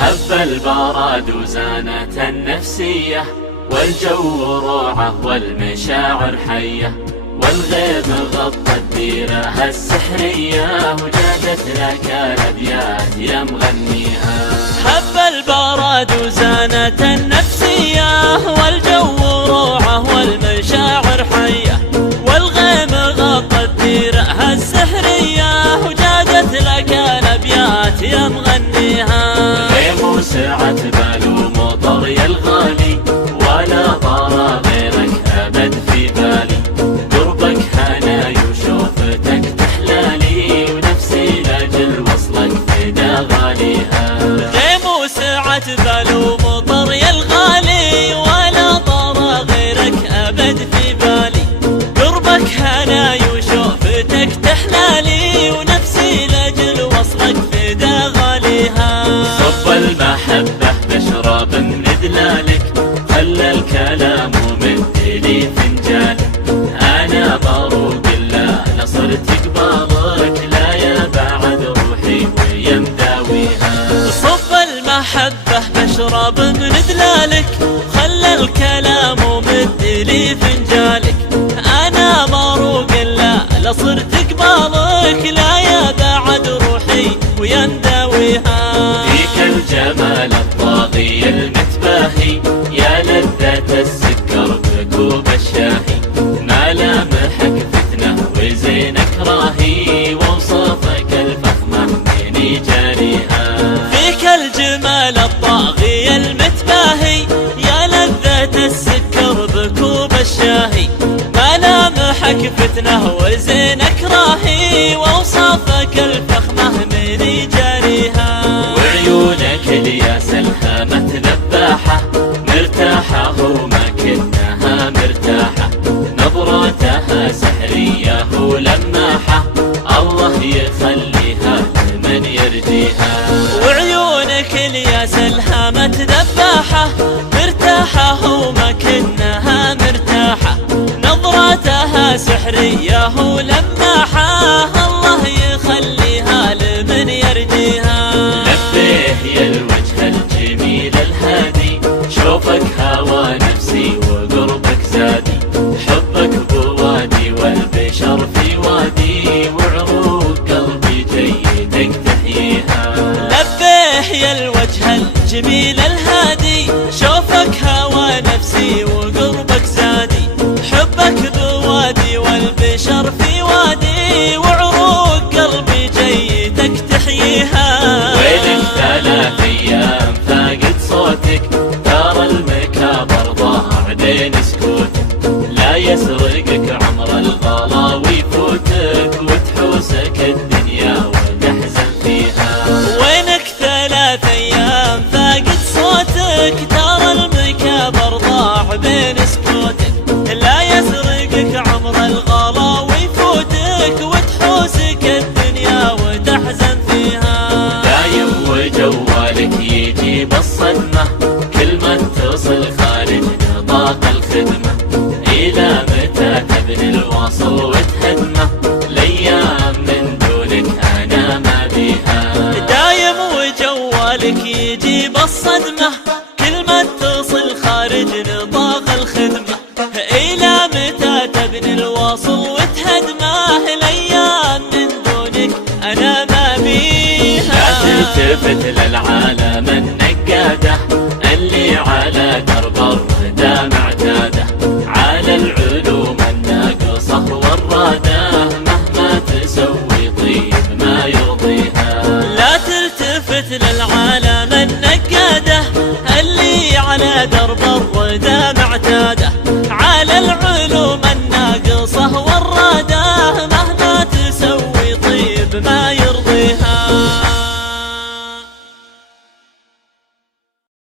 هب البراد وزانت النفسية، والجو روعة والمشاعر حية، والغيم غطى الديرة السحرية، وجادت لك الأبيات يا مغنيها. هب البراد وزانت النفسية، والجو روعة والمشاعر حية، والغيم غطى الديرة السحرية، وجادت لك الأبيات يا مغنيها. غيم وسعت بال ومطر يا الغالي، ولا طار غيرك أبد في بالي، قربك هناي وشوفتك تحلالي، ونفسي لاجل وصلك فدا غاليها. غيم وسعت بال ومطر يا الغالي، ولا طار غيرك أبد في بالي، قربك هناي وشوفتك تحلالي، ونفسي لاجل وصلك فدا غاليها. صب المحبة بشرب من دلالك، خلى الكلام ومدلي فنجالك، أنا بروق الله لصرت قبالك، لا يا بعد روحي ويا مداويها. صب المحبة بشرب من دلالك، خلى الكلام ومدلي فنجالك، أنا بروق الله لصرت قبالك، لا يا بعد روحي ويا مداويها. فيك الجمال الطاغي المتباهي، يا لذة السكر بكوب الشاهي، ملامحك فتنة وزينك راهي، ووصافك الفخمة مني جاريها. فيك الجمال الطاغي المتباهي، يا لذة السكر بكوب الشاهي، ملامحك فتنة وزينك راهي، ووصافك الفخمة مني جاريها. وعيونك الياس الهامة ذباحة، مرتاحة وما كنها مرتاحة، نظرتها سحرية ولماحة، الله يخليها لمن يرجيها. وعيونك الياس الهامة ذباحة، مرتاحة وما كنها مرتاحة، نظرتها سحرية ولماحة، الله يخليها لمن يرجيها. لبيه يا الوجه الجميل الهادي، شوفك هوى نفسي وقربك زادي، حبك بوادي والبشر في وادي، وعروق قلبي جيدك تحييها. لبيه يا الوجه الجميل الهادي، شوفك هوى نفسي وقربك زادي، حبك بوادي والبشر في وادي، وعروق قلبي جيتك تحييها. ويلك 3 أيام فاقد صوتك، ترى المكابر ضاع بين سكوتك، لا يسرقك عمر الغلا ويفوتك، وتحوسك الدنيا وتحزن فيها. وينك 3 أيام فاقد صوتك، ترى المكابر ضاع بين سكوتك، لا يسرقك عمر الغلا ويفوتك، وتحوسك الدنيا وتحزن فيها. دايم وجوالك يجيب الصدمة، كل ما اتصل خارج نطاق الخدمة، إلى متى تبني الواصل وتهدمه، الأيام من دونك أنا ما بيها. دايم وجوالك يجيب الصدمة، كل ما اتصل خارج نطاق الخدمة، إلى متى تبني الواصل وتهدمه، الأيام من دونك أنا ما بيها. لا تلتفت